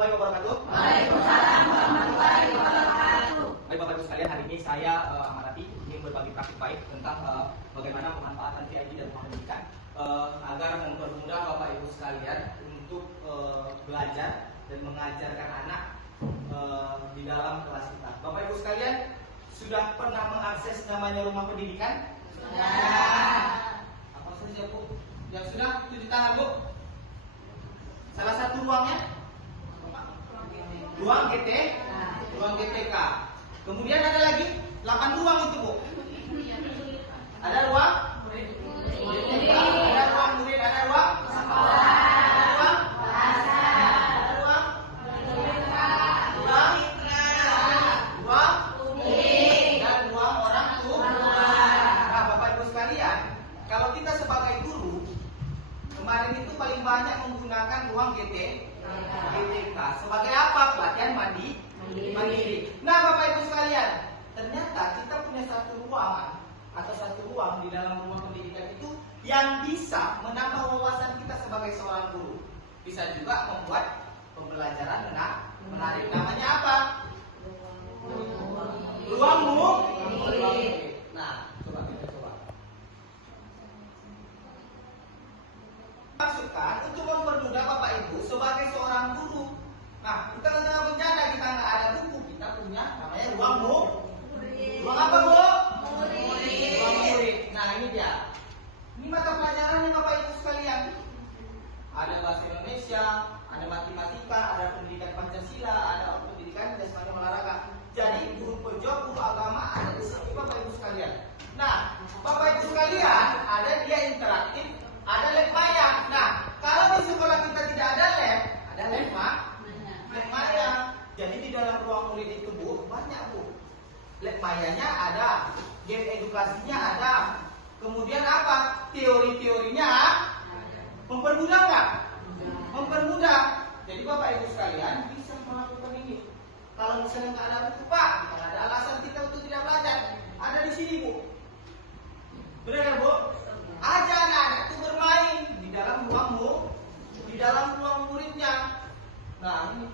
warahmatullahi wabarakatuh. Waalaikumsalam warahmatullahi wabarakatuh. Baik Bapak Ibu sekalian, hari ini saya Amarati ingin berbagi praktik baik tentang bagaimana pemanfaatan PID dan rumah pendidikan agar mempermudah Bapak Ibu sekalian untuk belajar dan mengajarkan anak di dalam kelas kita. Bapak Ibu sekalian, sudah pernah mengakses namanya rumah pendidikan? Sudah. Apa saja Bu? Yang sudah cuci tangan Bu? Salah satu ruangnya? Ruang GT, ruang GTK. Kemudian ada lagi 8 ruang itu Bu. Ada ruang GTK, ada ruang murid, ada ruang sekolah, ada ruang bahasa, ada ruang ruang dan ruang orang tua. Nah, Bapak Ibu sekalian, kalau kita sebagai guru kemarin itu paling banyak menggunakan ruang GTK. Sebagai apa? Pelatihan mandiri. Nah, Bapak Ibu sekalian, ternyata kita punya satu ruangan atau satu ruang di dalam rumah pendidikan itu yang bisa menambah wawasan kita sebagai seorang guru. Bisa juga membuat pembelajaran menarik. Namanya apa? Ruang murid. Nah, coba kita coba. Maksudkan untuk mempermudah Bapak Ibu sebagai seorang guru. Nah, kita tengah bencana, kita nggak ada buku, kita punya namanya ruang murid. Ruang apa Bu? Murid. Ruang murid. Nah, ini dia. Ini mata pelajarannya Bapak Ibu sekalian. Ada bahasa Indonesia, ada matematika, ada pendidikan Pancasila, ada pendidikan jasmani olahraga. Jadi guru pojok, guru agama ada di sini Bapak Ibu sekalian. Nah, Bapak Ibu sekalian, ada dia interaktif, ada lab maya. Nah, kalau di sekolah kita tidak ada lab, ada lab maya. Jadi di dalam ruang murid itu Bu, banyak Bu. Lab mayanya ada, game edukasinya ada. Kemudian apa? Teori-teorinya mempermudah nggak? Mempermudah. Jadi Bapak Ibu sekalian bisa melakukan ini. Kalau misalnya nggak ada buku Pak, nggak ada alasan kita untuk tidak belajar. Ada di sini Bu. Benar kan Bu? Aja anak-anak itu bermain di dalam ruang muridnya. Nah, ini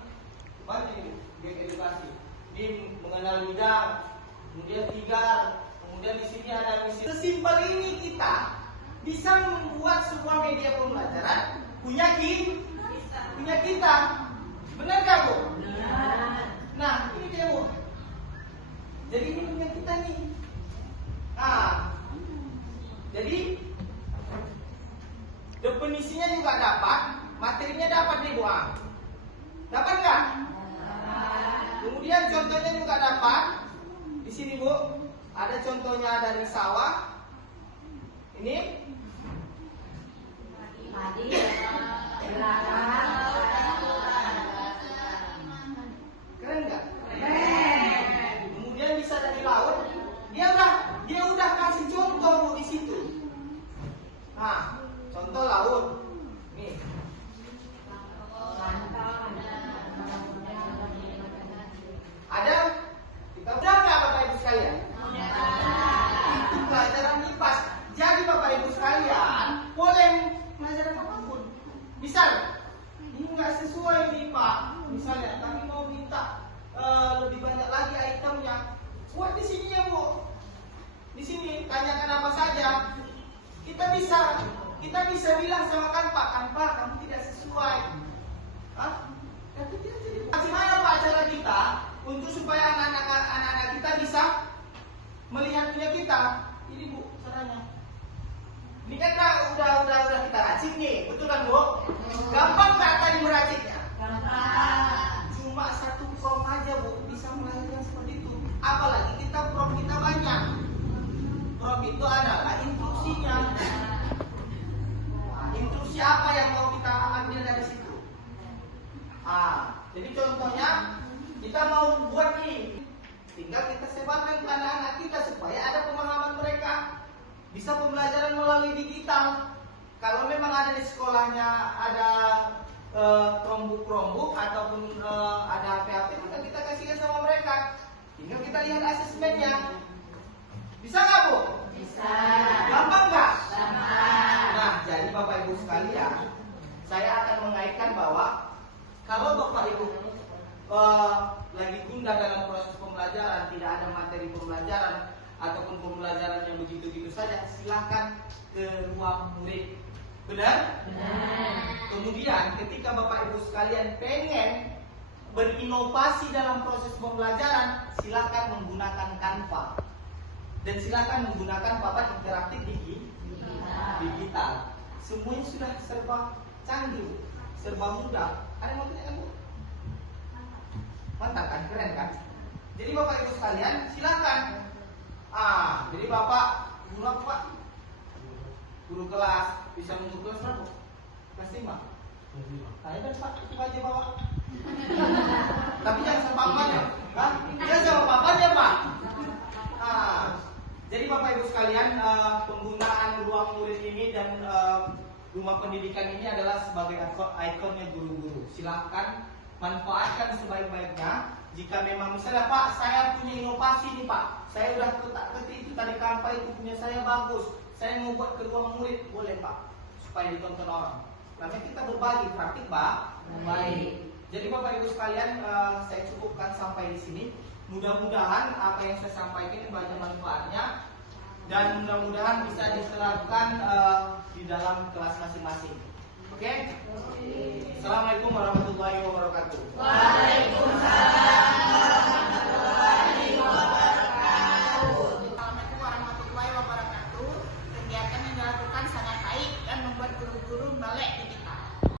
banyak ini game edukasi. Ini mengenal bidang, kemudian tiga, kemudian di sini ada misi. Sesimpel ini kita bisa membuat sebuah media pembelajaran punya kita. Benar nggak Bu? Benar. Nah, ini dia Bu. Jadi ini punya kita nih. Nah, jadi definisinya juga dapat, materinya dapat nih Bu. Dapat nggak? Kemudian contohnya juga dapat. Di sini Bu, ada contohnya dari sawah. Ini keren nggak? Keren. Kemudian bisa dari laut. Dia udah kasih contoh Bu di situ. Nah, contoh laut. Nih. Ada? Kita udah nggak Bapak Ibu sekalian? Itu pelajaran IPAS. Jadi Bapak Ibu sekalian boleh pelajaran apapun. Misal ini nggak sesuai nih Pak. Misalnya kami mau minta lebih banyak lagi itemnya. Buat di sini ya Bu. Di sini tanyakan apa saja. Kita bisa bilang sama Kanpa kamu tidak sesuai. Hah? Tapi tidak jadi. Bagaimana Pak cara kita untuk supaya anak-anak kita bisa melihat punya kita? Ini Bu caranya. Ini kan udah kita racik nih, betul kan Bu? Gampang nggak tadi meraciknya? Gampang. Cuma satu prompt aja Bu bisa melahirkan seperti itu. Apalagi kita prompt kita banyak. Prompt itu adalah instruksinya. Instruksi apa yang mau kita ambil dari situ? Jadi contohnya kita mau buat ini, tinggal kita sebarkan ke anak-anak kita supaya ada pemahaman mereka. Bisa pembelajaran melalui digital. Kalau memang ada di sekolahnya ada Chromebook ataupun ada HP, maka kita kasihkan sama mereka. Tinggal kita lihat asesmennya. Bisa nggak Bu? Bisa. Gampang nggak? Gampang. Nah, jadi Bapak Ibu sekalian, saya akan mengaitkan bahwa kalau Bapak Ibu ketika Bapak Ibu sekalian pengen berinovasi dalam proses pembelajaran, silakan menggunakan Canva. Dan silakan menggunakan papan interaktif digital. Semuanya sudah serba canggih, serba mudah. Ada yang mau tanya kan, Bu? Mantap kan, keren kan? Jadi Bapak Ibu sekalian, silakan. Jadi Bapak guru apa, Pak? Guru kelas, bisa untuk kelas berapa? Kelas 5. Ayo kan Pak, itu aja bawa. Tapi jangan sama papannya. Jangan sama papannya, Pak. Jadi Bapak Ibu sekalian, penggunaan ruang murid ini dan rumah pendidikan ini adalah sebagai ikonnya guru-guru. Silakan manfaatkan sebaik-baiknya. Jika memang misalnya Pak, saya punya inovasi nih Pak, saya udah ketik itu tadi Canva itu punya saya bagus, saya mau buat ke ruang murid, boleh Pak, supaya ditonton orang. Namanya kita berbagi praktik Pak. Baik. Jadi Bapak Ibu sekalian, saya cukupkan sampai di sini. Mudah-mudahan apa yang saya sampaikan ini banyak manfaatnya dan mudah-mudahan bisa diterapkan di dalam kelas masing-masing. Oke? Assalamualaikum warahmatullahi wabarakatuh.